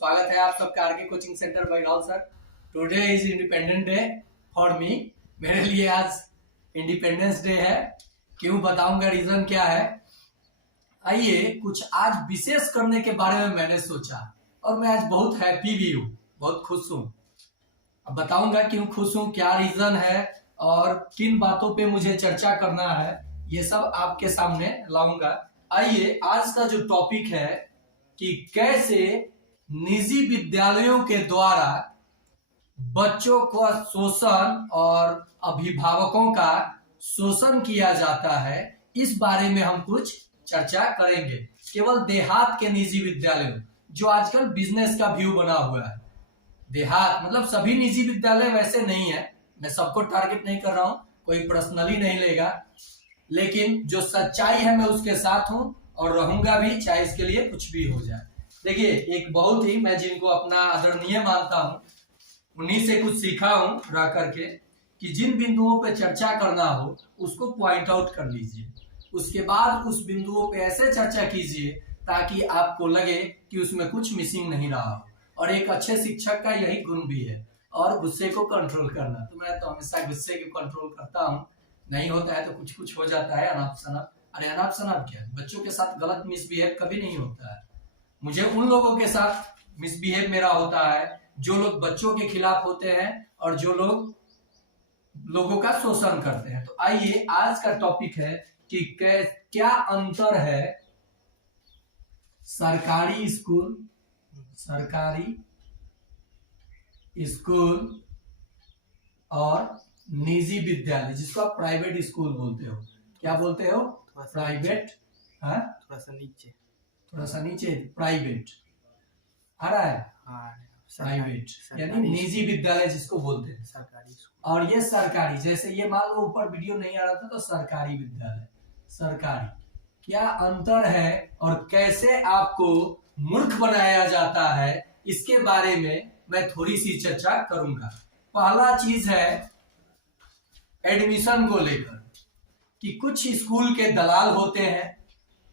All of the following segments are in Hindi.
स्वागत है आप सबका RK coaching centre by Rahul sir. Today is independence day for me. मेरे लिए आज इंडिपेंडेंस डे है। क्यों बताऊंगा, रीजन क्या है। आइए कुछ आज विशेष करने के बारे में मैंने सोचा और मैं आज बहुत हैप्पी भी हूँ, बहुत खुश हूँ। अब बताऊंगा क्यों खुश हूँ, क्या रीजन है और किन बातों पे मुझे चर्चा करना है, ये सब आपके सामने लाऊंगा। आइए आज का जो टॉपिक है कि कैसे निजी विद्यालयों के द्वारा बच्चों का शोषण और अभिभावकों का शोषण किया जाता है, इस बारे में हम कुछ चर्चा करेंगे। केवल देहात के निजी विद्यालयों, जो आजकल बिजनेस का व्यू बना हुआ है। देहात मतलब सभी निजी विद्यालय वैसे नहीं है, मैं सबको टारगेट नहीं कर रहा हूं, कोई पर्सनली नहीं लेगा, लेकिन जो सच्चाई है मैं उसके साथ हूं और रहूंगा भी, चाहे इसके लिए कुछ भी हो जाए। देखिए, एक बहुत ही मैं जिनको अपना आदरणीय मानता हूं, उन्हीं से कुछ सीखा हूं रह करके कि जिन बिंदुओं पे चर्चा करना हो उसको पॉइंट आउट कर लीजिए, उसके बाद उस बिंदुओं पे ऐसे चर्चा कीजिए ताकि आपको लगे कि उसमें कुछ मिसिंग नहीं रहा हो। और एक अच्छे शिक्षक का यही गुण भी है, और गुस्से को कंट्रोल करना। तो मैं तो हमेशा गुस्से को कंट्रोल करता हूँ, नहीं होता है तो कुछ कुछ हो जाता है अनाप शनाप। अरे अनाप शनाप क्या, बच्चों के साथ गलत मिसबिहेव कभी नहीं होता है। मुझे उन लोगों के साथ मिसबिहेव मेरा होता है जो लोग बच्चों के खिलाफ होते हैं और जो लोग लोगों का शोषण करते हैं। तो आइए आज का टॉपिक है कि क्या अंतर है सरकारी स्कूल और निजी विद्यालय, जिसको आप प्राइवेट स्कूल बोलते हो। क्या बोलते हो? प्राइवेट। हाँ, थोड़ा सा नीचे प्राइवेट आ रहा है। प्राइवेट यानी निजी विद्यालय जिसको बोलते हैं, सरकारी। और ये सरकारी, जैसे ये मान लो ऊपर वीडियो नहीं आ रहा था तो सरकारी विद्यालय, सरकारी। क्या अंतर है और कैसे आपको मूर्ख बनाया जाता है, इसके बारे में मैं थोड़ी सी चर्चा करूंगा। पहला चीज है एडमिशन को लेकर कि कुछ स्कूल के दलाल होते हैं,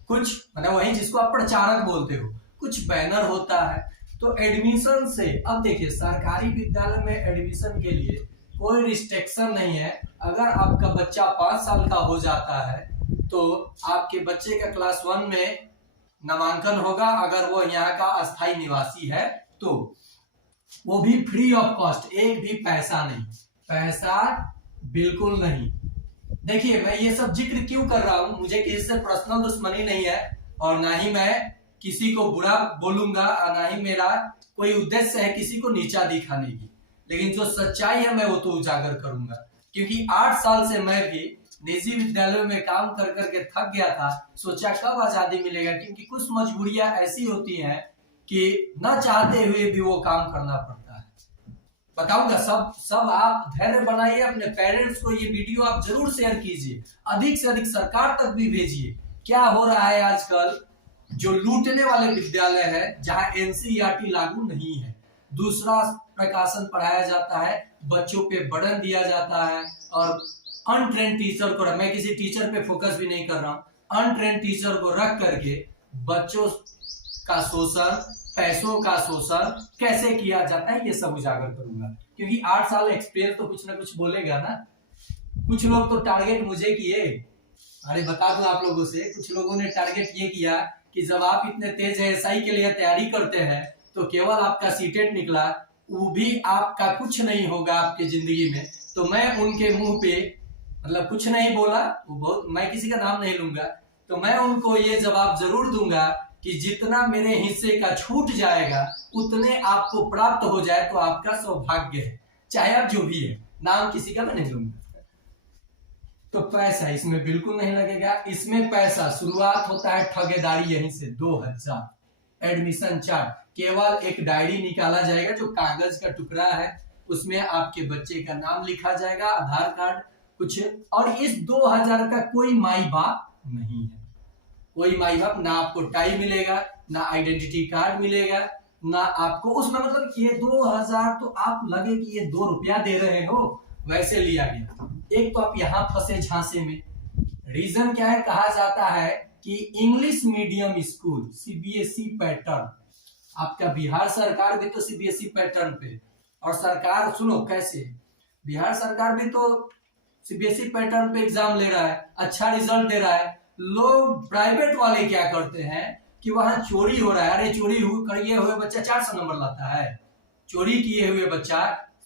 कुछ मतलब वही जिसको आप प्रचारक बोलते हो, कुछ बैनर होता है। तो एडमिशन से, अब देखिए सरकारी विद्यालय में एडमिशन के लिए कोई रिस्ट्रिक्शन नहीं है। अगर आपका बच्चा 5 साल का हो जाता है तो आपके बच्चे का क्लास 1 में नामांकन होगा, अगर वो यहाँ का अस्थायी निवासी है तो, वो भी फ्री ऑफ कॉस्ट, एक भी पैसा नहीं, पैसा बिल्कुल नहीं। देखिए मैं ये सब जिक्र क्यों कर रहा हूं, मुझे किसी से पर्सनल दुश्मनी नहीं है और ना ही मैं किसी को बुरा बोलूंगा और ना ही मेरा कोई उद्देश्य है किसी को नीचा दिखाने की, लेकिन जो सच्चाई है मैं वो तो उजागर करूंगा। क्योंकि 8 साल से मैं भी निजी विद्यालयों में काम कर करके थक गया था, सोचा कब आजादी मिलेगा, क्योंकि कुछ मजबूरियां ऐसी होती हैं कि न चाहते हुए भी वो काम करना पड़ता है। बताऊंगा सब आप धैर्य बनाइए, अपने पेरेंट्स को ये वीडियो आप जरूर शेयर कीजिए, अधिक से अधिक सरकार तक भी भेजिए। क्या हो रहा है आजकल, जो लूटने वाले विद्यालय है जहां एनसीईआरटी लागू नहीं है, दूसरा प्रकाशन पढ़ाया जाता है, बच्चों पे बर्डन दिया जाता है और अनट्रेंड टीचर को, मैं किसी टीचर पे फोकस भी नहीं कर रहा हूं, अनट्रेंड टीचर को रख करके बच्चों का शोषण, पैसों का शोषण कैसे किया जाता है, ये सब उजागर करूंगा। क्योंकि 8 साल एक्सपीरियंस तो कुछ ना कुछ बोलेगा ना। कुछ लोग तो टारगेट मुझे किए, अरे बता दूं आप लोगों से, कुछ लोगों ने टारगेट ये किया कि जब आप इतने तेज एसआई के लिए तैयारी करते हैं तो केवल आपका सीटेट निकला, वो भी आपका कुछ नहीं होगा आपके जिंदगी में। तो मैं उनके मुंह पे मतलब कुछ नहीं बोला, वो बहुत, मैं किसी का नाम नहीं लूंगा, तो मैं उनको ये जवाब जरूर दूंगा कि जितना मेरे हिस्से का छूट जाएगा उतने आपको प्राप्त हो जाए तो आपका सौभाग्य है, चाहे आप जो भी है, नाम किसी का मैं नहीं लूंगा। तो पैसा इसमें बिल्कुल नहीं लगेगा, इसमें पैसा शुरुआत होता है ठगेदारी यहीं से, 2000 एडमिशन चार्ज, केवल एक डायरी निकाला जाएगा जो कागज का टुकड़ा है, उसमें आपके बच्चे का नाम लिखा जाएगा, आधार कार्ड कुछ, और इस 2000 का कोई माई बाप नहीं है, कोई माई बाप, ना आपको टाई मिलेगा, ना आइडेंटिटी कार्ड मिलेगा, ना आपको उसमें, मतलब ये 2000 तो आप लगे कि ये 2 रुपया दे रहे हो, वैसे लिया गया। एक तो आप यहां फंसे झांसे में। रीजन क्या है, कहा जाता है कि English medium school CBSE pattern आपका बिहार सरकार भी तो सीबीएसई पैटर्न पे, और सरकार सुनो कैसे, बिहार सरकार भी तो सीबीएसई पैटर्न पे एग्जाम ले रहा है, अच्छा रिजल्ट दे रहा है। लोग प्राइवेट वाले क्या करते हैं कि वहां चोरी हो रहा है, अरे चोरी किए हुए बच्चा 400 नंबर लाता है, चोरी किए हुए बच्चा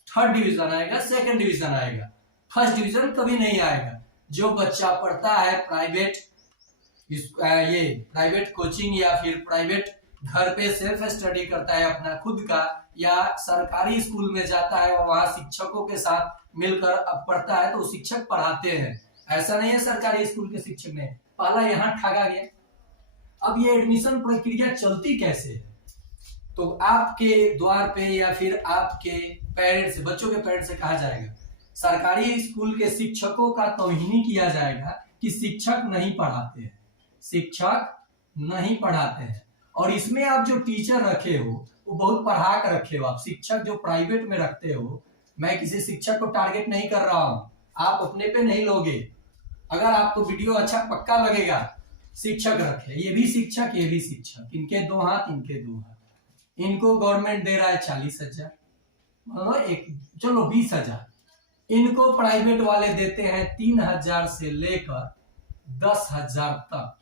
3rd डिवीजन आएगा, 2nd डिवीजन आएगा, 1st डिवीजन कभी नहीं आएगा। जो बच्चा पढ़ता है प्राइवेट, ये प्राइवेट कोचिंग या फिर प्राइवेट घर पे सेल्फ स्टडी करता है अपना खुद का, या सरकारी स्कूल में जाता है और वहां शिक्षकों के साथ मिलकर अब पढ़ता है, तो शिक्षक पढ़ाते हैं। ऐसा नहीं है सरकारी स्कूल के शिक्षक ने, पहला यहाँ ठगा गया। अब ये एडमिशन प्रक्रिया चलती कैसे है, तो आपके द्वार पे या फिर आपके पेरेंट्स से, बच्चों के पेरेंट्स से कहा जाएगा, सरकारी स्कूल के शिक्षकों का तौहीनी किया जाएगा कि शिक्षक नहीं पढ़ाते हैं, शिक्षक नहीं पढ़ाते हैं। और इसमें आप जो टीचर रखे हो वो बहुत पढ़ा कर रखे हो। आप शिक्षक जो प्राइवेट में रखते हो, मैं किसी शिक्षक को टारगेट नहीं कर रहा हूं, आप अपने पे नहीं लोगे। अगर आपको वीडियो अच्छा पक्का लगेगा, शिक्षक रखे, ये भी शिक्षक ये भी शिक्षक, इनके 2 हाथ इनके 2 हाथ, इनको गवर्नमेंट दे रहा है 40,000, एक चलो 20,000, इनको प्राइवेट वाले देते हैं 3,000 से लेकर 10,000 तक,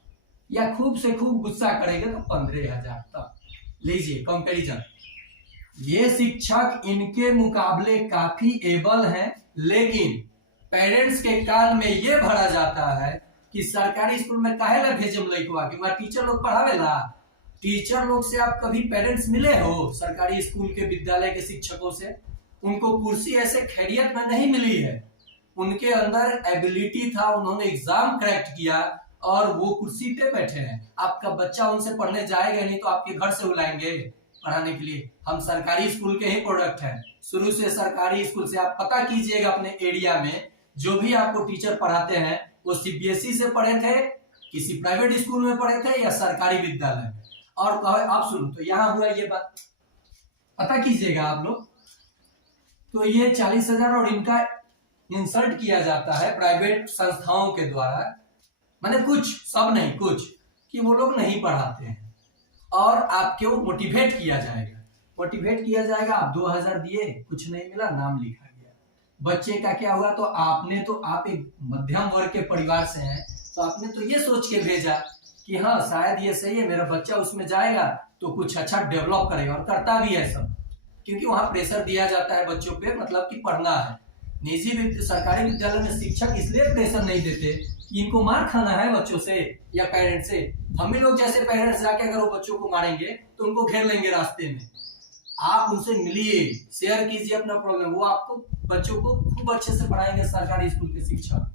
या खूब से खूब गुस्सा करेंगे तो 15,000 तक। लीजिए कंपैरिजन, ये शिक्षक इनके मुकाबले काफी एबल हैं, लेकिन पेरेंट्स के कान में ये भरा जाता है कि सरकारी स्कूल में काहे ला भेजम लइकवा के, वहां टीचर लोग पढ़ावेला। टीचर लोग से आप कभी पेरेंट्स मिले हो सरकारी स्कूल के विद्यालय के शिक्षकों से? उनको कुर्सी ऐसे खैरियत में नहीं मिली है, उनके अंदर एबिलिटी था, उन्होंने एग्जाम क्रैक किया और वो कुर्सी पे बैठे हैं। आपका बच्चा उनसे पढ़ने जाएगा नहीं तो आपके घर से बुलाएंगे पढ़ाने के लिए। हम सरकारी स्कूल के ही प्रोडक्ट हैं, शुरू से सरकारी स्कूल से। आप पता कीजिएगा अपने एरिया में जो भी आपको टीचर पढ़ाते हैं वो सीबीएसई से पढ़े थे, किसी प्राइवेट स्कूल में पढ़े थे, या सरकारी विद्यालय में। और कहे आप सुनो तो यहाँ हुआ ये बात, पता कीजिएगा आप लोग। तो ये 40,000 और इनका इंसल्ट किया जाता है प्राइवेट संस्थाओं के द्वारा, माने कुछ, सब नहीं, कुछ, कि वो लोग नहीं पढ़ाते हैं, और आपको मोटिवेट किया जाएगा। मोटिवेट किया जाएगा, आप 2,000 दिए, कुछ नहीं मिला, नाम लिखा गया। बच्चे का क्या हुआ, तो आपने तो, आप एक मध्यम वर्ग के परिवार से हैं, तो आपने तो ये सोच के भेजा कि हाँ शायद ये सही है, मेरा बच्चा उसमें जाएगा तो कुछ अच्छा डेवलप करेगा, और करता भी है सब, क्योंकि वहां प्रेशर दिया जाता है बच्चों पे, मतलब कि पढ़ना है। निजी सरकारी विद्यालय में शिक्षक इसलिए प्रेशर नहीं देते कि इनको मार खाना है बच्चों से या पेरेंट्स से। हम ही लोग जैसे पेरेंट्स जाके अगर वो बच्चों को मारेंगे तो उनको घेर लेंगे रास्ते में। आप उनसे मिलिए, शेयर कीजिए अपना प्रॉब्लम, वो आपको बच्चों को खूब अच्छे से पढ़ाएंगे सरकारी स्कूल के शिक्षक,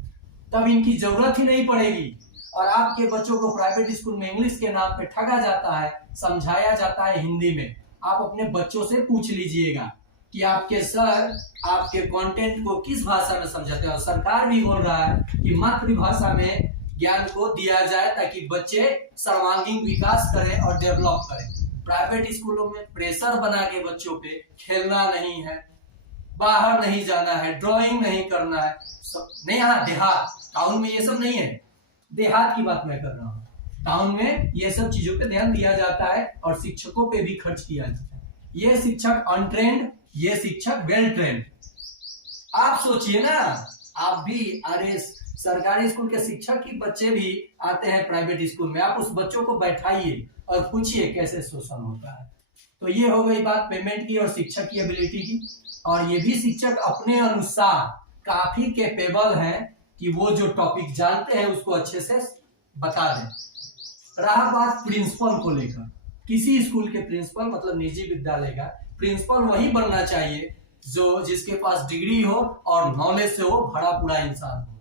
तब इनकी जरूरत ही नहीं पड़ेगी। और आपके बच्चों को प्राइवेट स्कूल में इंग्लिश के नाम पे ठगा जाता है, समझाया जाता है हिंदी में। आप अपने बच्चों से पूछ लीजिएगा कि आपके सर आपके कंटेंट को किस भाषा में समझाते हैं। और सरकार भी बोल रहा है कि मातृभाषा में ज्ञान को दिया जाए ताकि बच्चे सर्वांगीण विकास करें और डेवलप करें। प्राइवेट स्कूलों में प्रेशर बना के बच्चों पे, खेलना नहीं है, बाहर नहीं जाना है, ड्राइंग नहीं करना है, नहीं। हाँ देहात, टाउन में ये सब नहीं है, देहात की बात मैं कर रहा हूँ। टाउन में ये सब चीजों पे ध्यान दिया जाता है और शिक्षकों पे भी खर्च किया जाता है। ये शिक्षक अनट्रेंड, ये शिक्षक वेल ट्रेंड। आप सोचिए ना, आप भी, अरे सरकारी स्कूल के शिक्षक की बच्चे भी आते हैं प्राइवेट स्कूल में, आप उस बच्चों को बैठाइए और पूछिए कैसे शोषण होता है। तो ये हो गई बात पेमेंट की और शिक्षक की एबिलिटी की। और ये भी शिक्षक अपने अनुसार काफी कैपेबल हैं कि वो जो टॉपिक जानते हैं उसको अच्छे से बता दें। रहा बात प्रिंसिपल को लेकर, किसी स्कूल के प्रिंसिपल, मतलब निजी विद्यालय का प्रिंसिपल वही बनना चाहिए जो जिसके पास डिग्री हो और नॉलेज से हो भरा पूरा इंसान हो।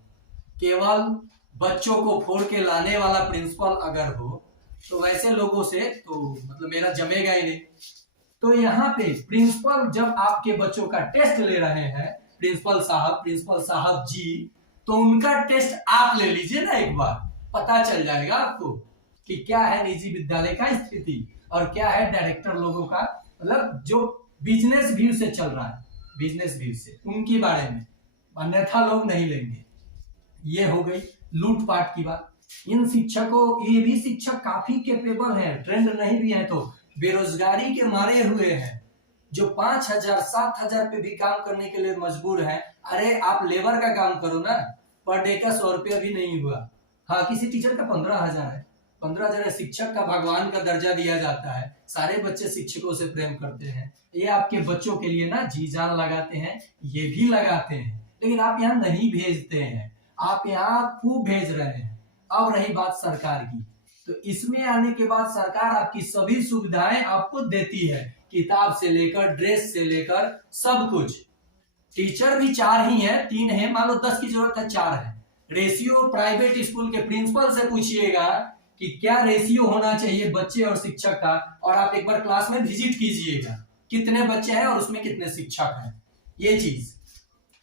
केवल बच्चों को फोड़ के लाने वाला प्रिंसिपल अगर हो तो वैसे लोगों से तो मतलब मेरा जमेगा ही नहीं। तो यहाँ पे प्रिंसिपल जब आपके बच्चों का टेस्ट ले रहे हैं, प्रिंसिपल साहब जी, तो उनका टेस्ट आप ले लीजिए ना एक बार, पता चल जाएगा आपको कि क्या है निजी विद्यालय का स्थिति और क्या है डायरेक्टर लोगों का, मतलब जो बिजनेस व्यू से चल रहा है, बिजनेस व्यू से उनके बारे में, अन्यथा लोग नहीं लेंगे। ये हो गई लूटपाट की बात। इन शिक्षकों, ये भी शिक्षक काफी कैपेबल हैं, ट्रेंड नहीं भी है तो बेरोजगारी के मारे हुए हैं, जो 5,000 7,000 पे भी काम करने के लिए मजबूर है। अरे आप लेबर का काम करो ना, पर डे का 100 रुपया भी नहीं हुआ। हाँ, किसी टीचर का 15,000 है, 15,000 है। शिक्षक का भगवान का दर्जा दिया जाता है, सारे बच्चे शिक्षकों से प्रेम करते हैं, ये आपके बच्चों के लिए ना जी जान लगाते हैं, ये भी लगाते हैं, लेकिन आप यहाँ नहीं भेजते हैं, आप यहाँ खूब भेज रहे हैं। अब रही बात सरकार की, तो इसमें आने के बाद सरकार आपकी सभी सुविधाएं आपको देती है, किताब से लेकर ड्रेस से लेकर सब कुछ। टीचर भी 4 ही है, 3 है, मान लो 10 की जरूरत है, 4 है। रेशियो प्राइवेट स्कूल के प्रिंसिपल से पूछिएगा कि क्या रेशियो होना चाहिए बच्चे और शिक्षक का, और आप एक बार क्लास में विजिट कीजिएगा कितने बच्चे हैं और उसमें कितने शिक्षक हैं, ये चीज।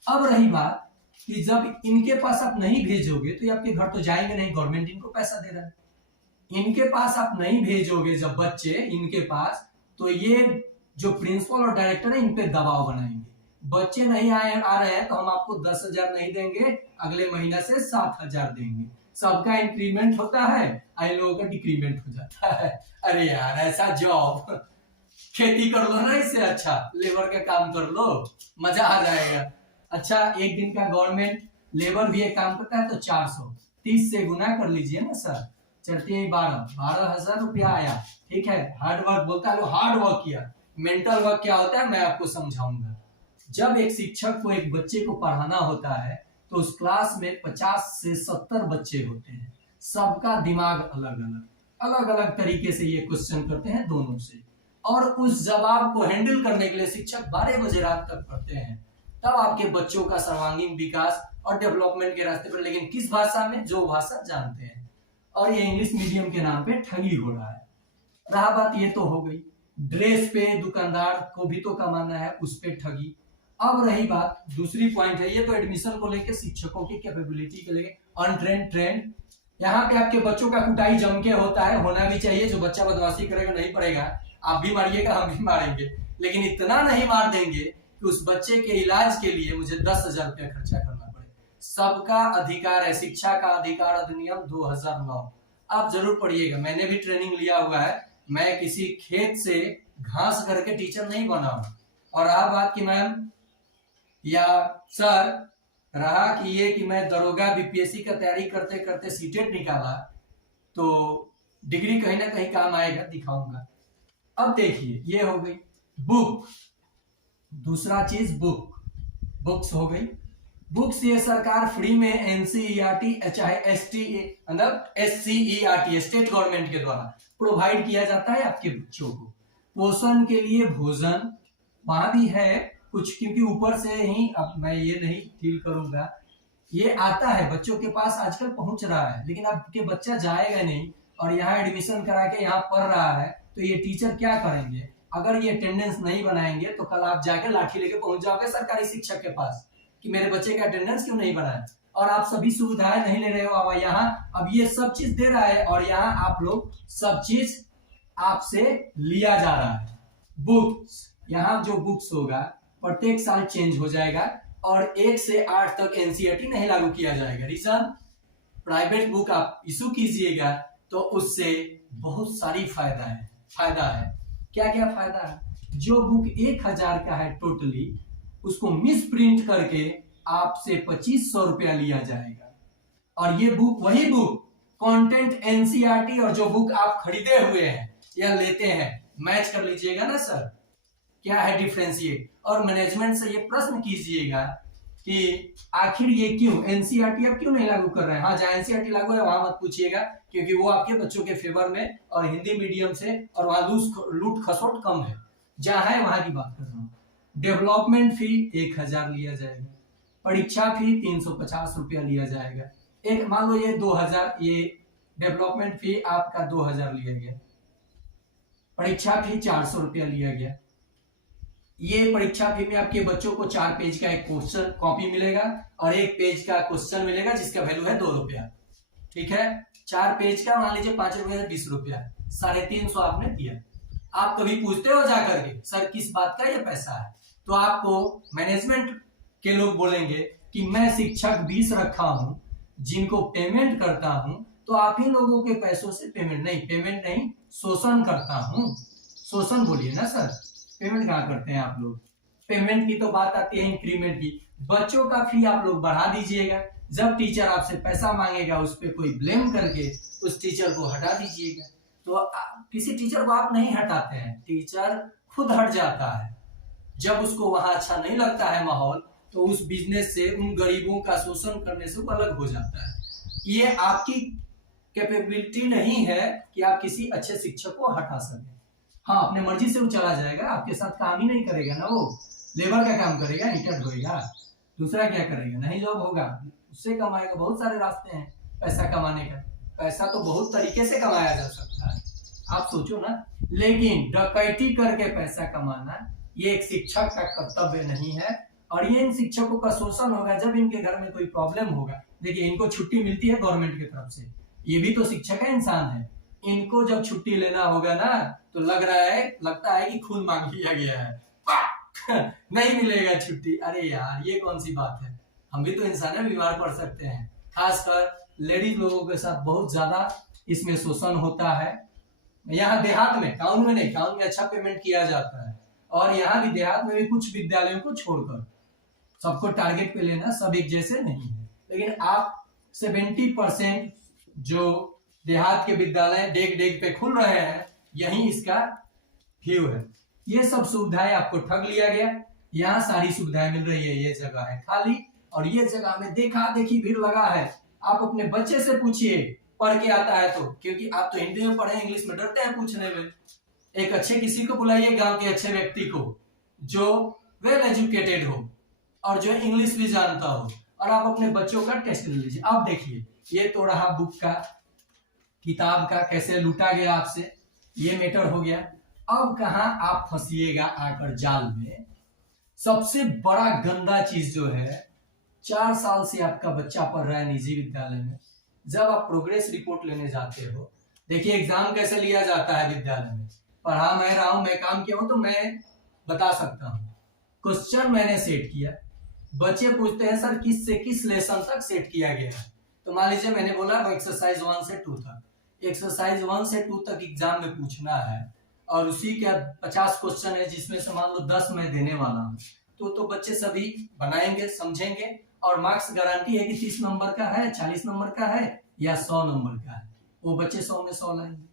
अब रही बात कि जब इनके पास आप नहीं भेजोगे तो ये आपके घर तो जाएंगे नहीं, गवर्नमेंट इनको पैसा दे रहा है। इनके पास आप नहीं भेजोगे जब बच्चे इनके पास, तो ये जो प्रिंसिपल और डायरेक्टर है इन पे दबाव बनाएंगे, बच्चे नहीं आ रहे हैं तो हम आपको 10,000 नहीं देंगे, अगले महीना से 7,000 देंगे। सबका इंक्रीमेंट होता है, आई लोगों का डिक्रीमेंट हो जाता है। अरे यार, ऐसा जॉब खेती कर लो ना, इससे अच्छा लेबर का काम कर लो, मजा आ जाएगा। अच्छा, एक दिन का गवर्नमेंट लेबर भी एक काम करता है तो 400, 30 से गुना कर लीजिए ना सर, चलते 12,000 रुपया आया। ठीक है, हार्ड वर्क बोलता है, हार्ड वर्क किया। मेंटल वर्क क्या होता है मैं आपको समझाऊंगा। जब एक शिक्षक को एक बच्चे को पढ़ाना होता है तो उस क्लास में 50 से 70 बच्चे होते हैं, सबका दिमाग अलग अलग, अलग अलग तरीके से ये क्वेश्चन करते हैं दोनों से, और उस जवाब को हैंडल करने के लिए शिक्षक 12 बजे रात तक पढ़ते हैं। तब आपके बच्चों का सर्वांगीण विकास और डेवलपमेंट के रास्ते पर, लेकिन किस भाषा में, जो भाषा जानते हैं। और ये इंग्लिश मीडियम के नाम पे ठगी हो रहा है। रहा बात, ये तो हो गई ड्रेस पे, दुकानदार को भी तो कमाना है, उस पे ठगी। अब रही बात दूसरी पॉइंट है, ये तो एडमिशन को लेके शिक्षकों की कैपेबिलिटी को लेके अनट्रेंड ट्रेंड। यहाँ पे आपके बच्चों का कुटाई जम के होता है, होना भी चाहिए। जो बच्चा बदमाशी करेगा नहीं पड़ेगा, आप भी मारिएगा हम भी मारेंगे, लेकिन इतना नहीं मार देंगे कि उस बच्चे के इलाज के लिए मुझे 10,000 रुपया खर्चा करना पड़े। सबका अधिकार है, शिक्षा का अधिकार अधिनियम 2009, आप जरूर पढ़िएगा, मैंने भी ट्रेनिंग लिया हुआ है। मैं किसी खेत से घास करके टीचर नहीं बना हूं। और रहा बात कि मैम या सर, रहा कि ये कि मैं दरोगा बीपीएससी का तैयारी करते करते सीटेट निकाला, तो डिग्री कहीं ना कहीं काम आएगा, दिखाऊंगा। अब देखिए, ये हो गई बुक। दूसरा चीज बुक्स हो गई। बुक्स ये सरकार फ्री में एनसीईआरटी चाहे मतलब एससीईआरटी स्टेट गवर्नमेंट के द्वारा प्रोवाइड किया जाता है आपके बच्चों को। पोषण के लिए भोजन वहां भी है कुछ, क्योंकि ऊपर से ही, अब मैं ये नहीं फील करूंगा, ये आता है बच्चों के पास आजकल पहुंच रहा है, लेकिन आपके बच्चा जाएगा नहीं और यहाँ एडमिशन करा के यहाँ पढ़ रहा है, तो ये टीचर क्या करेंगे? अगर ये अटेंडेंस नहीं बनाएंगे तो कल आप जाके लाठी लेके पहुंच जाओगे सरकारी शिक्षक के पास कि मेरे बच्चे का अटेंडेंस क्यों नहीं बनाया, और आप सभी सुविधाएं नहीं ले रहे हो। अब यहाँ अब ये सब चीज दे रहा है और यहाँ आप लोग सब चीज आपसे लिया जा रहा है। बुक्स, यहाँ जो बुक्स होगा प्रत्येक साल चेंज हो जाएगा और 1 से 8 तक एनसीईआरटी नहीं लागू किया जाएगा। रीजन, प्राइवेट बुक आप इशू कीजिएगा तो उससे बहुत सारी फायदा है। क्या क्या फायदा है? जो बुक 1,000 का है टोटली, उसको मिस प्रिंट करके आपसे 2,500 रुपया लिया जाएगा, और ये बुक, वही बुक कंटेंट एनसीईआरटी और जो बुक आप खरीदे हुए हैं या लेते हैं, मैच कर लीजिएगा ना सर, क्या है डिफरेंशिएट। और मैनेजमेंट से ये प्रश्न कीजिएगा कि आखिर ये क्यों एनसीईआरटी अब क्यों नहीं लागू कर रहे हैं। हाँ, जहां एनसीईआरटी लागू है वहां मत पूछिएगा, क्योंकि वो आपके बच्चों के फेवर में और हिंदी मीडियम से, और वहां लूट खसोट कम है। जहां है वहां की बात कर रहा हूँ। डेवलपमेंट फी 1,000 लिया जाएगा, परीक्षा फी 350 रुपया लिया जाएगा। एक मान लो ये 2,000, ये डेवलपमेंट फी आपका 2,000 लिया गया, परीक्षा फी 400 रुपया लिया गया। ये परीक्षा फी में आपके बच्चों को 4 पेज का एक क्वेश्चन कॉपी मिलेगा और 1 पेज का क्वेश्चन मिलेगा जिसका वैल्यू है 2 रुपया। ठीक है, 4 पेज का मान लीजिए 5 रुपये से 20 रुपया, 350 आपने दिया। आप कभी पूछते हो जाकर के सर किस बात का ये पैसा है, तो आपको मैनेजमेंट के लोग बोलेंगे कि मैं शिक्षक 20 रखा हूं जिनको पेमेंट करता हूं, तो आप ही लोगों के पैसों से पेमेंट नहीं शोषण करता हूं। शोषण बोलिए ना सर, पेमेंट कहाँ करते हैं आप लोग। पेमेंट की तो बात आती है इंक्रीमेंट की, बच्चों का फी आप लोग बढ़ा दीजिएगा, जब टीचर आपसे पैसा मांगेगा उस पर कोई ब्लेम करके उस टीचर को हटा दीजिएगा। तो किसी टीचर को आप नहीं हटाते हैं, टीचर खुद हट जाता है जब उसको वहां अच्छा नहीं लगता है माहौल, तो उस बिजनेस से उन गरीबों का शोषण करने से वो अलग हो जाता है। ये आपकी कैपेबिलिटी नहीं है कि आप किसी अच्छे शिक्षक को हटा सके। हाँ, अपने मर्जी से वो चला जाएगा, आपके साथ काम ही नहीं करेगा ना, वो लेबर का काम करेगा, ईंट ढोएगा, दूसरा क्या करेगा, नहीं जॉब होगा, उससे कमाएगा। बहुत सारे रास्ते हैं पैसा कमाने का, पैसा तो बहुत तरीके से कमाया जा सकता है, आप सोचो ना। लेकिन डकैती करके पैसा कमाना ये एक शिक्षक का कर्तव्य नहीं है, और ये इन शिक्षकों का शोषण होगा जब इनके घर में कोई प्रॉब्लम होगा। देखिए, इनको छुट्टी मिलती है गवर्नमेंट की तरफ से, ये भी तो शिक्षक है, इंसान है। इनको जब छुट्टी लेना होगा ना तो लगता है कि खून मांग लिया गया है नहीं मिलेगा छुट्टी। अरे यार, ये कौन सी बात है, हम भी तो इंसान है, बीमार पड़ सकते हैं। खासकर लेडीज लोगों के साथ बहुत ज्यादा इसमें शोषण होता है। यहाँ देहात में, टाउन में नहीं, टाउन में अच्छा पेमेंट किया जाता है, और यहाँ भी देहात में भी कुछ विद्यालयों को छोड़कर सबको टारगेट पे लेना, सब एक जैसे नहीं है। लेकिन आप 70% जो देहात के विद्यालय डेग डेग पे खुल रहे हैं, यही इसका व्यू है। ये सब सुविधाएं आपको ठग लिया गया, यहाँ सारी सुविधाएं मिल रही है, ये जगह है खाली, और ये जगह में देखा देखी भीड़ लगा है। आप अपने बच्चे से पूछिए, पढ़ के आता है तो, क्योंकि आप तो हिंदी में पढ़े, इंग्लिश में डरते हैं पूछने में। एक अच्छे किसी को बुलाइए, गांव के अच्छे व्यक्ति को जो वेल एजुकेटेड हो और जो इंग्लिश भी जानता हो, और आप अपने बच्चों का टेस्ट ले लीजिए। अब देखिए, ये तो रहा बुक का, किताब का कैसे लूटा गया आपसे, ये मैटर हो गया। अब कहां आप फंसिएगा आकर जाल में। सबसे बड़ा गंदा चीज जो है, 4 साल से आपका बच्चा पढ़ रहा है निजी विद्यालय में, जब आप प्रोग्रेस रिपोर्ट लेने जाते हो, देखिए एग्जाम कैसे लिया जाता है विद्यालय में। पढ़ा मैं रहा हूं, मैं काम किया हूं, तो मैं बता सकता हूं। क्वेश्चन मैंने सेट किया, बच्चे पूछते हैं सर किस से किस लेसन तक सेट किया गया है। तो मान लीजिए मैंने बोला एक्सरसाइज 1 से 2 तक, एक्सरसाइज 1 से 2 तक एग्जाम में पूछना है, और उसी के 50 क्वेश्चन है, जिसमें से मान लो 10 मैं देने वाला हूँ, तो बच्चे सभी बनाएंगे, समझेंगे, और मार्क्स गारंटी है कि 30 नंबर का है, 40 नंबर का है, या 100 नंबर का है, वो बच्चे 100 में 100 लाएंगे।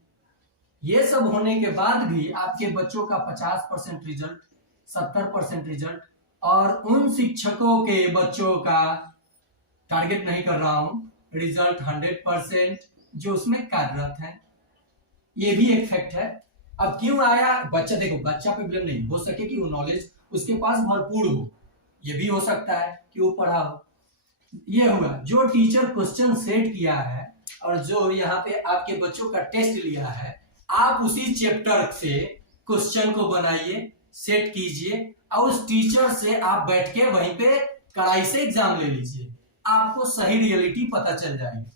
ये सब होने के बाद भी आपके बच्चों का 50% रिजल्ट, 70% रिजल्ट, और उन शिक्षकों के बच्चों का टारगेट नहीं कर रहा हूं, रिजल्ट 100% जो उसमें कार्यरत है। ये भी एक फैक्ट है। अब क्यों आया बच्चा, देखो बच्चा पे ब्लेम नहीं, हो सके कि वो नॉलेज उसके पास भरपूर हो, ये भी हो सकता है कि वो पढ़ा हो। ये हुआ जो टीचर क्वेश्चन सेट किया है और जो यहाँ पे आपके बच्चों का टेस्ट लिया है, आप उसी चैप्टर से क्वेश्चन को बनाइए, सेट कीजिए, और उस टीचर से आप बैठ के वहीं पे कड़ाई से एग्जाम ले लीजिए, आपको सही रियलिटी पता चल जाएगी।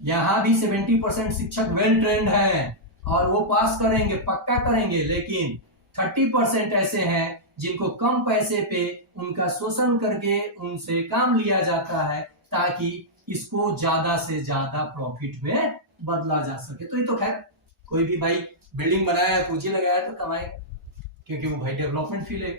यहाँ भी 70% शिक्षक वेल ट्रेंड हैं और वो पास करेंगे, पक्का करेंगे, लेकिन 30% ऐसे हैं जिनको कम पैसे पे उनका शोषण करके उनसे काम लिया जाता है, ताकि इसको ज्यादा से ज्यादा प्रॉफिट में बदला जा सके। तो ये तो खैर कोई भी भाई बिल्डिंग बनाया, पूंजी लगाया तो कमाएगा, क्योंकि वो भाई डेवलपमेंट फील है।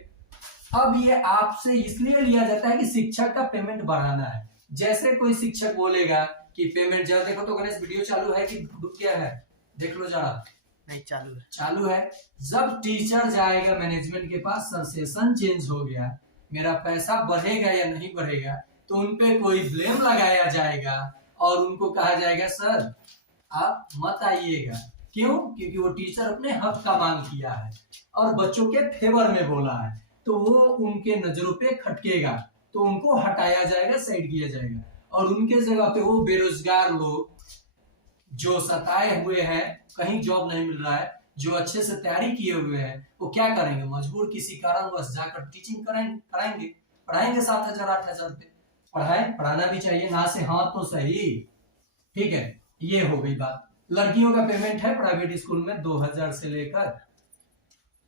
अब ये आपसे इसलिए लिया जाता है कि शिक्षक का पेमेंट बढ़ाना है। जैसे कोई शिक्षक बोलेगा कि पेमेंट जरा देखो तो गणेश, वीडियो चालू है कि रुक गया है, देख लो जरा। नहीं, चालू है, चालू है। जब टीचर जाएगा मैनेजमेंट के पास, सर सेशन चेंज हो गया, मेरा पैसा बढ़ेगा या नहीं बढ़ेगा, तो उनपे कोई ब्लेम लगाया जाएगा और उनको कहा जाएगा सर आप मत आइएगा। क्यों? क्योंकि वो टीचर अपने हक का मांग किया है और बच्चों के फेवर में बोला है, तो वो उनके नजरों पे खटकेगा, तो उनको हटाया जाएगा, साइड किया जाएगा, और उनके जगह पे वो बेरोजगार लोग जो सताए हुए हैं, कहीं जॉब नहीं मिल रहा है, जो अच्छे से तैयारी किए हुए हैं, वो क्या करेंगे, मजबूर किसी कारणवश जाकर टीचिंग कराएंगे, पढ़ाएंगे 7,000 8,000 पे। पढ़ाना भी चाहिए ना, से हाँ तो सही, ठीक है। ये हो गई बात। लड़कियों का पेमेंट है प्राइवेट स्कूल में 2,000 से लेकर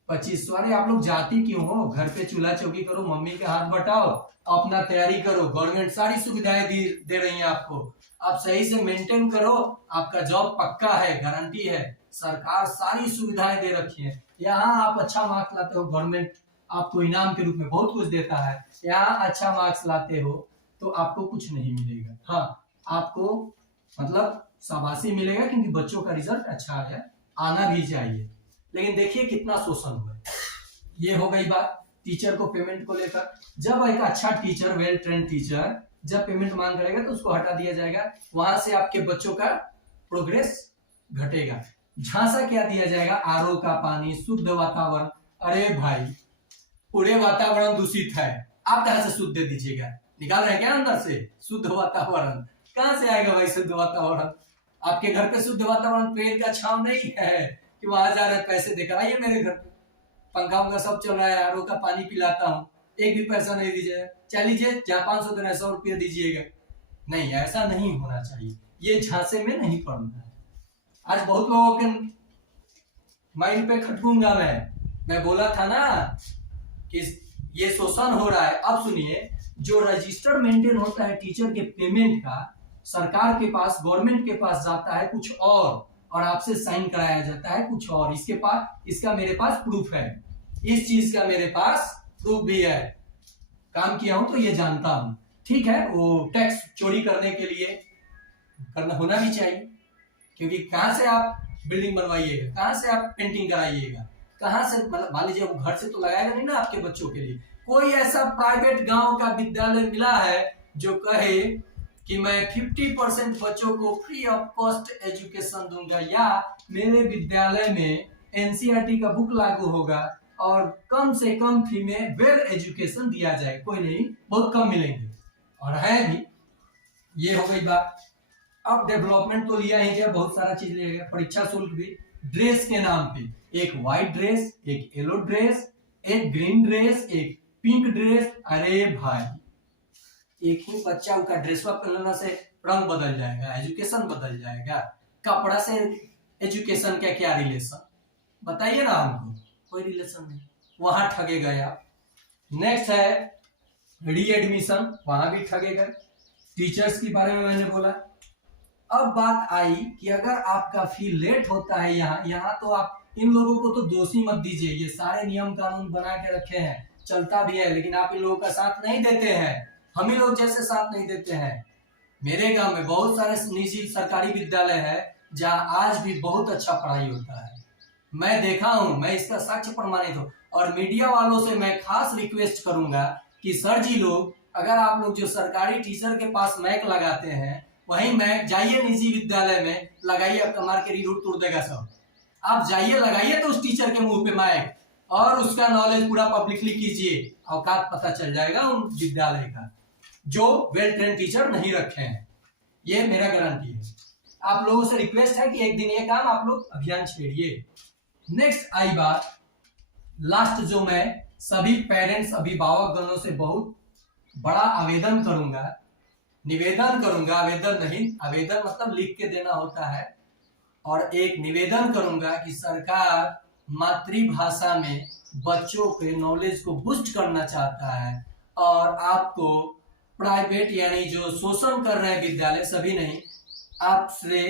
2500। अरे आप लोग जाती क्यों हो? घर पे चूल्हा चौकी करो, मम्मी के हाथ बटाओ, अपना तैयारी करो, गवर्नमेंट सारी सुविधाएं दे रही है आपको, आप सही से मेंटेन करो, आपका जॉब पक्का है, गारंटी है, सरकार सारी सुविधाएं दे रखी है। यहाँ आप अच्छा मार्क्स लाते हो, गवर्नमेंट आपको इनाम के रूप में बहुत कुछ देता है। यहाँ अच्छा मार्क्स लाते हो तो आपको कुछ नहीं मिलेगा। हाँ, आपको मतलब शाबाशी मिलेगा क्योंकि बच्चों का रिजल्ट अच्छा आया, आना भी चाहिए। लेकिन देखिए कितना शोषण हुआ। ये हो गई बात टीचर को पेमेंट को लेकर। जब एक अच्छा टीचर, वेल ट्रेंड टीचर जब पेमेंट मांग करेगा तो उसको हटा दिया जाएगा, वहां से आपके बच्चों का प्रोग्रेस घटेगा। झांसा क्या दिया जाएगा? आरओ का पानी, शुद्ध वातावरण। अरे भाई, पूरे वातावरण दूषित है, आप कहां से शुद्ध दे दीजिएगा? निकाल रहे हैं क्या अंदर से शुद्ध वातावरण? कहां से आएगा भाई शुद्ध वातावरण? आपके घर पे शुद्ध वातावरण पेड़ का छांव नहीं है कि वहां जा रहे पैसे देकर आइए मेरे घर पे, पंखा उंखा सब चल रहा है, आरओ का पानी पिलाता हूँ, एक भी पैसा नहीं दीजिएगा। चलिए जहाँ 500 देना 100 रुपया दीजिएगा। नहीं, ऐसा नहीं होना चाहिए, ये झांसे में नहीं पड़ना है। आज बहुत लोगों के माइंड पे खटकूंगा मैं बोला था ना कि ये शोषण हो रहा है। अब सुनिए, जो रजिस्टर मेंटेन होता है टीचर के पेमेंट का, सरकार के पास, गवर्नमेंट के पास जाता है कुछ और आपसे साइन कराया जाता है कुछ और। इसका मेरे पास प्रूफ है, इस चीज का मेरे पास प्रूफ भी है, काम किया हूं तो ये जानता हूं। ठीक है, वो टैक्स चोरी करने के लिए करना होना भी चाहिए, क्योंकि कहां से आप बिल्डिंग बनवाइएगा, कहां से आप पेंटिंग कराइएगा, कहां से, मतलब मान लीजिए वो घर से तो लगाएगा नहीं ना आपके बच्चों के लिए। कोई ऐसा प्राइवेट गांव का विद्यालय मिला है जो कहे कि मैं 50% बच्चों को फ्री ऑफ कॉस्ट एजुकेशन दूंगा, या मेरे विद्यालय में एनसीईआरटी का बुक लागू होगा और कम से कम फी में वेल एजुकेशन दिया जाए? कोई नहीं, बहुत कम मिलेंगे, और है भी। ये हो गई बात। अब डेवलपमेंट तो लिया ही गया, बहुत सारा चीज लिया गया। परीक्षा शुल्क भी ड्रेस के नाम पे, एक व्हाइट ड्रेस, एक येलो ड्रेस, एक ग्रीन ड्रेस, एक पिंक ड्रेस। अरे भाई, एक ही बच्चा का ड्रेसवा पहनने से रंग बदल जाएगा, एजुकेशन बदल जाएगा? कपड़ा से एजुकेशन का क्या रिलेशन? बताइए ना हमको, कोई रिलेशन नहीं। वहां ठगे गए आप। नेक्स्ट है रीएडमिशन, वहां भी ठगे गए। टीचर्स के बारे में मैंने बोला। अब बात आई कि अगर आपका फी लेट होता है यहाँ तो आप इन लोगों को तो दोषी मत दीजिए, ये सारे नियम कानून बना के रखे हैं, चलता भी है, लेकिन आप इन लोगों का साथ नहीं देते हैं, हम ही लोग जैसे साथ नहीं देते हैं। मेरे गांव में बहुत सारे निजी सरकारी विद्यालय है जहां आज भी बहुत अच्छा पढ़ाई होता है, मैं देखा हूं, मैं इसका साक्ष्य प्रमाणित हूं। और मीडिया वालों से मैं खास रिक्वेस्ट करूंगा कि सर जी लोग, अगर आप लोग जो सरकारी टीचर के पास मैक लगाते हैं, वहीं मैक जाइए निजी विद्यालय में लगाइए, आपका मार के रीढ़ तोड़ देगा सब। आप जाइए, लगाइए तो उस टीचर के मुंह पे मैक, और उसका नॉलेज पूरा पब्लिकली कीजिए, औकात पता चल जाएगा उन विद्यालय का जो वेल ट्रेन टीचर नहीं रखे हैं। ये मेरा गारंटी है। आप लोगों से रिक्वेस्ट है कि एक दिन ये काम आप लोग अभियान छेड़िए। नेक्स्ट आई बात, लास्ट, जो मैं सभी पेरेंट्स, अभिभावक गणों से बहुत बड़ा आवेदन करूंगा, निवेदन करूंगा, आवेदन नहीं, आवेदन मतलब लिख के देना होता है, और एक निवेदन करूंगा कि सरकार मातृभाषा में बच्चों के नॉलेज को बूस्ट करना चाहता है, और आपको प्राइवेट यानी जो शोषण कर रहे हैं विद्यालय, सभी नहीं, आपसे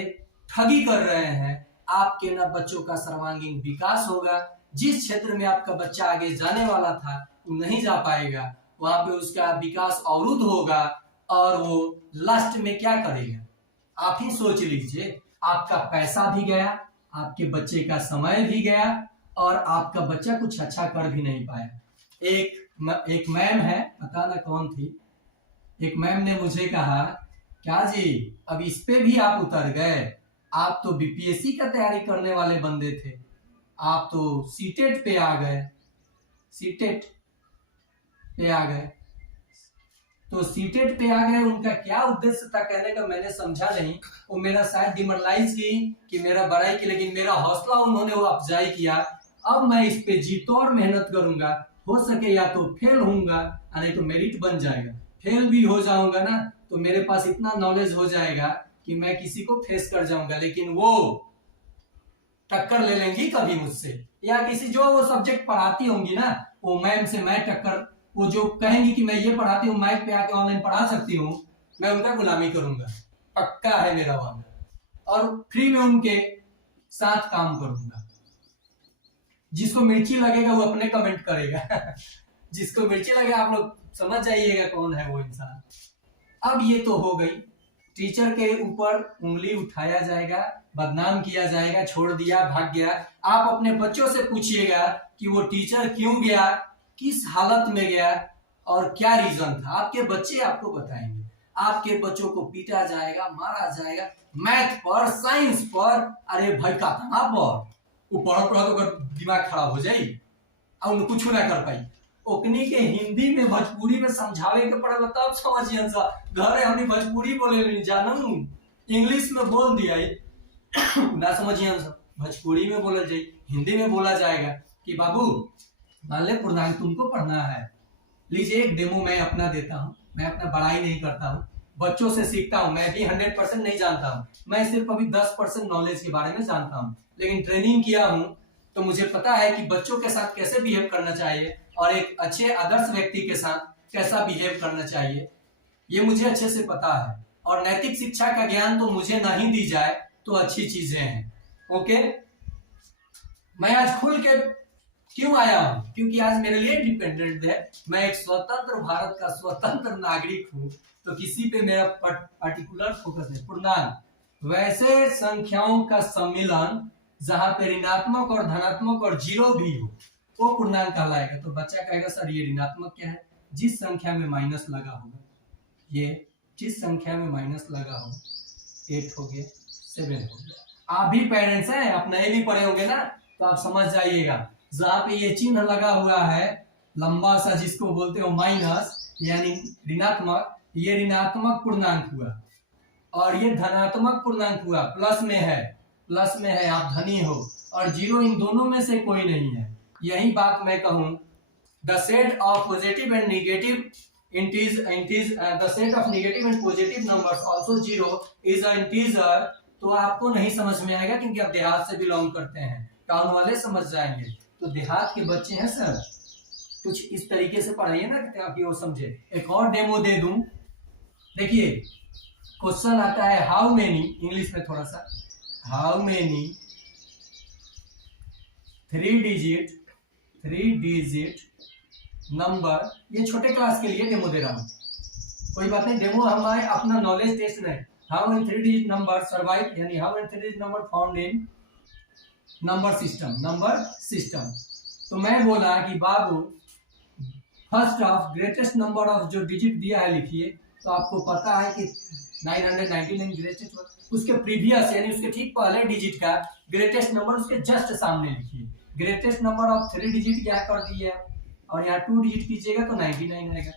ठगी कर रहे हैं, आपके ना बच्चों का सर्वांगीण विकास होगा। जिस क्षेत्र में आपका बच्चा आगे जाने वाला था वो नहीं जा पाएगा, वहां पे उसका विकास अवरुद्ध होगा, और वो लास्ट में क्या करेगा? आप ही सोच लीजिए, आपका पैसा भी गया, आपके बच्चे का समय भी गया, और आपका बच्चा कुछ अच्छा कर भी नहीं पाया। एक मैम है, पता ना कौन थी, एक मैम ने मुझे कहा, क्या जी अब इस पे भी आप उतर गए? आप तो बीपीएससी का तैयारी करने वाले बंदे थे, आप तो सीटेट पे आ गए, सीटेट पे आ गए। तो सीटेट पे आ गए, उनका क्या उद्देश्य था कहने का मैंने समझा नहीं। वो मेरा शायद डिमोरलाइज की कि मेरा बड़ाई की, लेकिन मेरा हौसला उन्होंने वो अफजाई किया। अब मैं इस पे जी तोड़ मेहनत करूंगा, हो सके या तो फेल होऊंगा, नहीं तो मेरिट बन जाएगा। फेल भी हो जाऊंगा ना तो मेरे पास इतना नॉलेज हो जाएगा कि मैं किसी को फेस कर जाऊंगा, लेकिन वो टक्कर ले लेंगी कभी मुझसे, या किसी जो वो सब्जेक्ट पढ़ाती होंगी ना, वो मैम से मैं टक्कर, वो जो कहेंगी कि मैं ये पढ़ाती हूँ, माइक पे आके ऑनलाइन पढ़ा सकती हूँ, मैं उनका गुलामी करूंगा, पक्का है मेरा वादा। और फ्री में उनके साथ काम करूंगा। जिसको मिर्ची लगेगा वो अपने कमेंट करेगा जिसको मिर्ची लगेगा आप लोग समझ जाइएगा कौन है वो इंसान। अब ये तो हो गई, टीचर के ऊपर उंगली उठाया जाएगा, बदनाम किया जाएगा, छोड़ दिया, भाग गया। आप अपने बच्चों से पूछिएगा कि वो टीचर क्यों गया, किस हालत में गया और क्या रीजन था। आपके बच्चे आपको बताएंगे। आपके बच्चों को पीटा जाएगा, मारा जाएगा, मैथ पर, साइंस पर, अरे भाई कतना पर वो पढ़ तो दिमाग खराब हो जाये और कुछ ना कर पाई। ओकनी के हिंदी में भोजपुरी में समझावे के पड़ेगा तब समझिए। घर हम भोजपुरी बोले नहीं जानू, इंग्लिश में बोल दिया ना समझिए। भोजपुरी में बोला जाए, हिंदी में बोला जाएगा कि बाबू मान ले पूर्णांक तुमको पढ़ना है, लीजिए एक डेमो मैं अपना देता हूँ। मैं अपना बड़ाई नहीं करता हूँ, बच्चों से सीखता हूँ। मैं भी 100% नहीं जानता हूँ, मैं सिर्फ अभी 10% नॉलेज के बारे में जानता हूँ, लेकिन ट्रेनिंग किया हूँ तो मुझे पता है कि बच्चों के साथ कैसे बिहेव करना चाहिए और एक अच्छे आदर्श व्यक्ति के साथ कैसा बिहेव करना चाहिए, ये मुझे अच्छे से पता है। और नैतिक शिक्षा का ज्ञान तो मुझे नहीं दी जाए तो अच्छी चीजें हैं। ओके, मैं आज खुल के क्यों आया हूं? क्योंकि आज मेरे लिए इंडिपेंडेंट डे है। मैं एक स्वतंत्र भारत का स्वतंत्र नागरिक हूं, तो किसी पे मेरा पर्टिकुलर फोकस नहीं। पूर्णांक वैसे संख्याओं का सम्मिलन जहां पे ऋणात्मक और धनात्मक और जीरो भी हो वो पूर्णांक कहलाएगा। तो बच्चा कहेगा सर ये ऋणात्मक क्या है? जिस संख्या में माइनस लगा होगा, ये जिस संख्या में माइनस लगा होगा, 8 हो गया, 7 हो गया। आप भी पेरेंट्स हैं, आप नए भी पढ़े होंगे ना, तो आप समझ जाइएगा। जहां पे ये चिन्ह लगा हुआ है लंबा सा, जिसको बोलते हो माइनस यानी ऋणात्मक, ये ऋणात्मक पूर्णांक हुआ और ये धनात्मक पूर्णांक हुआ। प्लस में है, प्लस में है, आप धनी हो। और जीरो इन दोनों में से कोई नहीं है। यही बात मैं कहूं, the set of positive and negative the set of negative and positive numbers also zero is an integer, तो आपको नहीं समझ में आएगा क्योंकि आप देहात से बिलोंग करते हैं। टाउन वाले समझ जाएंगे। तो देहात के बच्चे हैं सर, कुछ इस तरीके से पढ़ाइए ना ताकि वो समझे। एक और डेमो दे दूं, देखिए क्वेश्चन आता है हाउ मेनी, इंग्लिश में थोड़ा सा, हाउ मेनी 3 डिजिट नंबर, ये छोटे क्लास के लिए डेमो दे रहा हूं, कोई बात नहीं। डेमो हमारे अपना नॉलेज टेस्ट नहीं। How many 3 digit number survive, यानी how many 3 digit number found in number system. तो मैं बोला कि बाबू first of greatest number of जो डिजिट दिया है लिखिए। तो आपको पता है कि 999 ग्रेटेस्ट, उसके प्रीवियस यानी उसके ठीक पहले डिजिट का ग्रेटेस्ट नंबर उसके जस्ट सामने लिखिए। ग्रेटेस्ट नंबर ऑफ 3 डिजिट क्या कर दिए और यहाँ 2 डिजिट कीजिएगा तो 99 आएगा।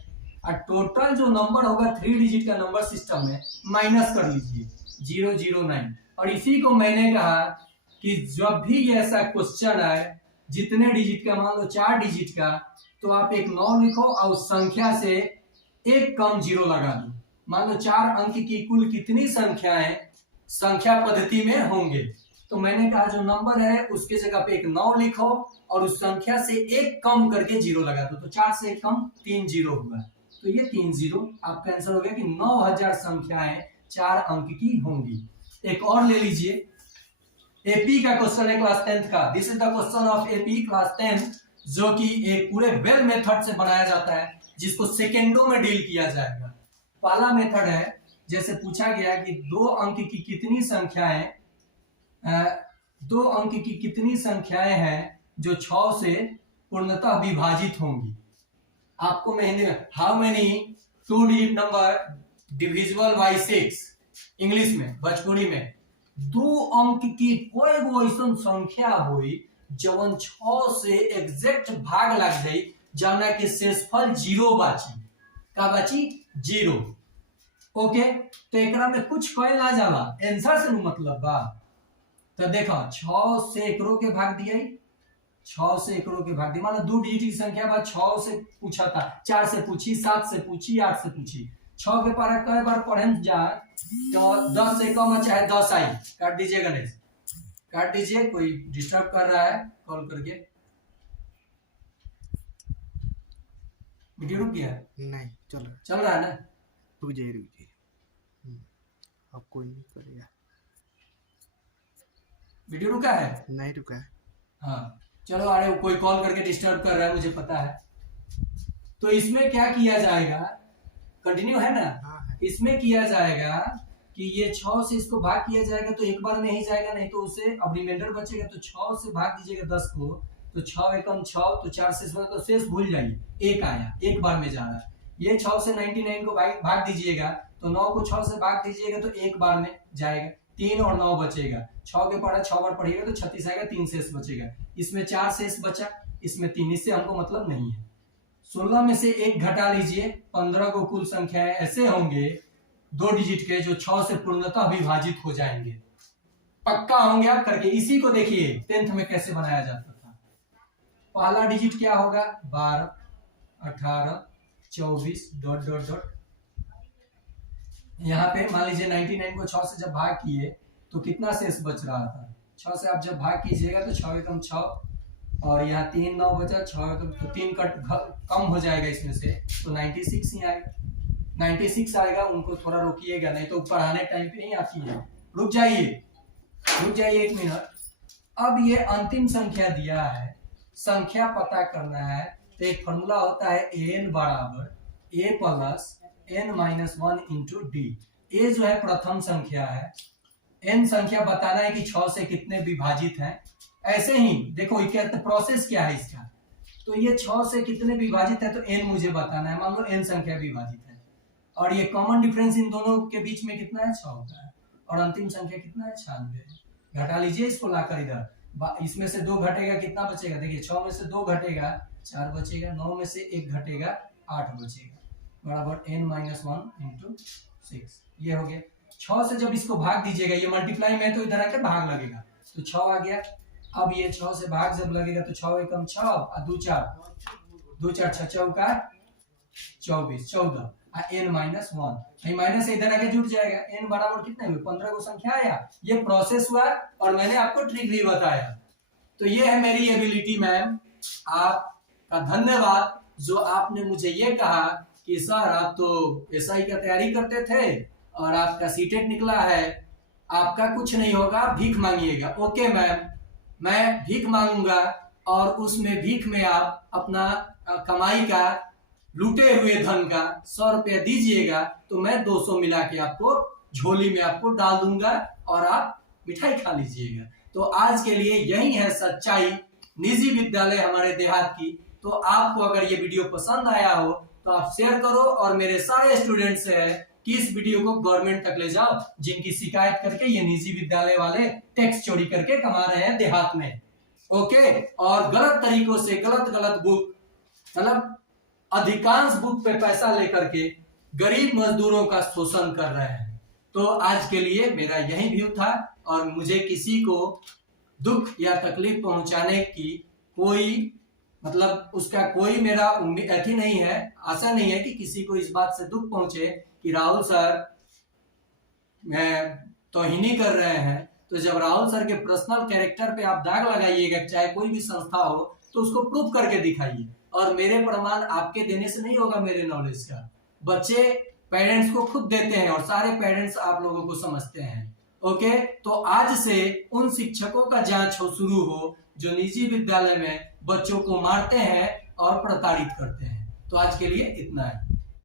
और टोटल जो नंबर होगा 3 डिजिट का नंबर सिस्टम में माइनस कर लीजिए 009। और इसी को मैंने कहा कि जब भी ऐसा क्वेश्चन आए जितने डिजिट का, मान लो 4 डिजिट का, तो आप एक 9 लिखो और उस संख्या से एक कम 0 लगा दो। मान लो 4 अंक की कुल कितनी संख्याएं संख्या पद्धति में होंगे, तो मैंने कहा जो नंबर है उसके जगह पे एक 9 लिखो और उस संख्या से एक कम करके 0 लगा दो। तो 4 से एक कम 3 0 हुआ, तो ये 3 0 आपका आंसर हो गया कि 9000 संख्याएं 4 अंक की होंगी। एक और ले लीजिए, एपी का क्वेश्चन है क्लास 10th का। This is the question of AP class 10, जो कि एक पूरे वेल मेथड से बनाया जाता है जिसको सेकेंडों में डील किया जाएगा। पहला मेथड है, जैसे पूछा गया कि 2 अंक की कितनी संख्याएं हैं जो 6 से पूर्णतः विभाजित होंगी। आपको मैंने how many 2 digit number divisible by 6, English में, भोजपुरी में 2 अंक की कोई वो ऐसा संख्या हुई जवन 6 से एग्जैक्ट भाग लग जाए, जाना कि शेषफल 0 बाची। का बाची 0। ओके, तो एकरा में कुछ कोई ना जाला, आंसर से मतलब बा। तो देखो 6 से एकरो के भाग दिया, 6 से एकरो के भाग दिया। मान लो 2 डिजिट की संख्या बा, 6 से पूछा था, 4 से पूछी, 7 से पूछी, 8 से पूछी। 6 के पारा कई बार पढ़े जा तो 10 से कम चाहे 10 आई। काट दीजिए गणेश, काट दीजिए, कोई डिस्टर्ब कर रहा है कॉल करके। वीडियो रुक गया? नहीं, चल रहा है ना? रुक जाइए, अब कोई नहीं करेगा। वीडियो रुका है? नहीं रुका है। हाँ चलो, अरे कोई कॉल करके डिस्टर्ब कर रहा है मुझे पता है। तो इसमें क्या किया जाएगा, कंटिन्यू है ना? हाँ है। इसमें किया जाएगा कि ये 6 से इसको भाग किया जाएगा तो एक बार में ही जाएगा, नहीं तो उसे अब रिमाइंडर बचेगा तो 6 से भाग दीजिएगा 10 को, तो 6 एकम 6, तो 4 से तो शेष भूल जाइए, एक आया, एक बार में जा रहा है। ये 6 से 99 को भाग दीजिएगा तो 9 को 6 से भाग दीजिएगा तो एक बार में जाएगा, 3 और 9 बचेगा, 6 के पढ़ा 6 बार पढ़िएगा तो 36 आएगा, 3 शेष बचेगा, इसमें 4 शेष बचा, इसमें 3, इससे हमको मतलब नहीं है। 16 में से 1 घटा लीजिए, 15 को कुल संख्याएं ऐसे होंगे 2 डिजिट के जो 6 से पूर्णतः विभाजित हो जाएंगे, पक्का होंगे आप करके। इसी को देखिए 10th में कैसे बनाया जाता था। पहला डिजिट क्या होगा, 12, 18, 24 डॉट डॉट डॉट। यहाँ पे मान लीजिए 99 को 6 से जब भाग किए तो कितना शेष बच रहा था, 6 से आप जब भाग कीजिएगा तो 6 एकम 6, और यहाँ 3 9 बचा, 6 एकम तो 3 कम हो जाएगा इसमें से, तो 96 ही आएगा, 96 आएगा। उनको थोड़ा रोकिएगा, नहीं तो पढ़ाने टाइम पे नहीं आती है, रुक जाइए 1 मिनट। अब ये अंतिम संख्या दिया है, संख्या पता करना है तो एक फॉर्मूला होता है an बराबर a plus n minus 1 into D. A जो है प्रथम संख्या है, n संख्या बताना है कि 6 से कितने विभाजित हैं। ऐसे ही देखो क्या प्रोसेस क्या है इसका, तो ये 6 से कितने विभाजित है तो n मुझे बताना है, मान लो n संख्या विभाजित है, और ये कॉमन डिफरेंस इन दोनों के बीच में कितना है, 6 होता है, और अंतिम संख्या कितना है, 96। घटा लीजिए इसको लाकर इधर, इसमें से 2 घटेगा कितना बचेगा, देखिए 6 में से 2 घटेगा 4 बचेगा, 9 में से 1 घटेगा 8 बचेगा, बराबर n माइनस 1 इंटू 6। ये हो गया। 6 से जब इसको भाग दीजिएगा, ये मल्टीप्लाई में तो इधर आके भाग लगेगा, तो 6 आ गया। अब ये 6 से भाग जब लगेगा तो 6 एकम 6 और 2 4 6 चौका 24 14 n माइनस 1, माइनस इधर आके जुड़ जाएगा, n बराबर कितने हुए, 15 को संख्या आया। ये प्रोसेस हुआ और मैंने आपको ट्रिक भी बताया। तो ये है मेरी एबिलिटी मैम, आपका धन्यवाद जो आपने मुझे ये कहा कि सर आप तो एसआई का तैयारी करते थे और आपका सीटेट निकला है, आपका कुछ नहीं होगा, भीख मांगिएगा। ओके मैम, मैं भीख मांगूंगा और उसमें भीख में आप अपना कमाई का लूटे हुए धन का 100 रुपया दीजिएगा, तो मैं 200 मिला के आपको झोली में आपको डाल दूंगा और आप मिठाई खा लीजिएगा। तो आज के लिए यही है सच्चाई निजी विद्यालय हमारे देहात की। तो आपको अगर ये वीडियो पसंद आया हो तो आप शेयर करो और मेरे सारे स्टूडेंट से है कि इस वीडियो को गवर्नमेंट तक ले जाओ, जिनकी शिकायत करके ये निजी विद्यालय वाले टैक्स चोरी करके कमा रहे हैं देहात में। ओके, और गलत तरीकों से गलत बुक, मतलब अधिकांश बुक पे पैसा लेकर के गरीब मजदूरों का शोषण कर रहे हैं। तो आज के लिए मेरा यही व्यू था, और मुझे किसी को दुख या तकलीफ पहुंचाने की कोई मतलब उसका कोई मेरा उम्मीद ऐसी नहीं है, आशा नहीं है कि किसी को इस बात से दुख पहुंचे कि राहुल सर तौहीनी कर रहे हैं। तो जब राहुल सर के पर्सनल कैरेक्टर पे आप दाग लगाइएगा, चाहे कोई भी संस्था हो, तो उसको प्रूफ करके दिखाइए। और मेरे प्रमाण आपके देने से नहीं होगा, मेरे नॉलेज का बच्चे पेरेंट्स को खुद देते हैं और सारे पेरेंट्स आप लोगों को समझते हैं। ओके, तो आज से उन शिक्षकों का जांच शुरू हो जो निजी विद्यालय में बच्चों को मारते हैं और प्रताड़ित करते हैं। तो आज के लिए इतना है।